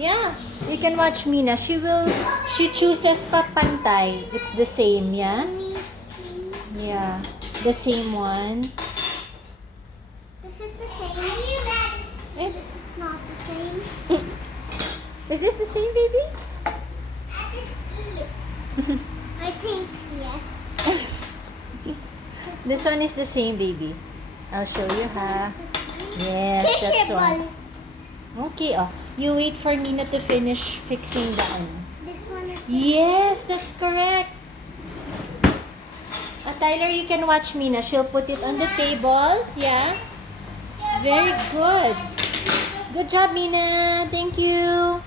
Yeah, you can watch Mina. She chooses papantay. It's the same, yeah? Let me see. Yeah, the same one. This is the same. Eh? This is not the same. Is this the same, baby? I think yes. This one is the same, baby. I'll show you, ha? Yes, Tissue that's ball. one. Okay, oh. You wait for Nina to finish fixing the ano. This one is. Yes, that's correct. Tyler, you can watch Mina. She'll put it on the table. Yeah? Very good. Good job, Mina. Thank you.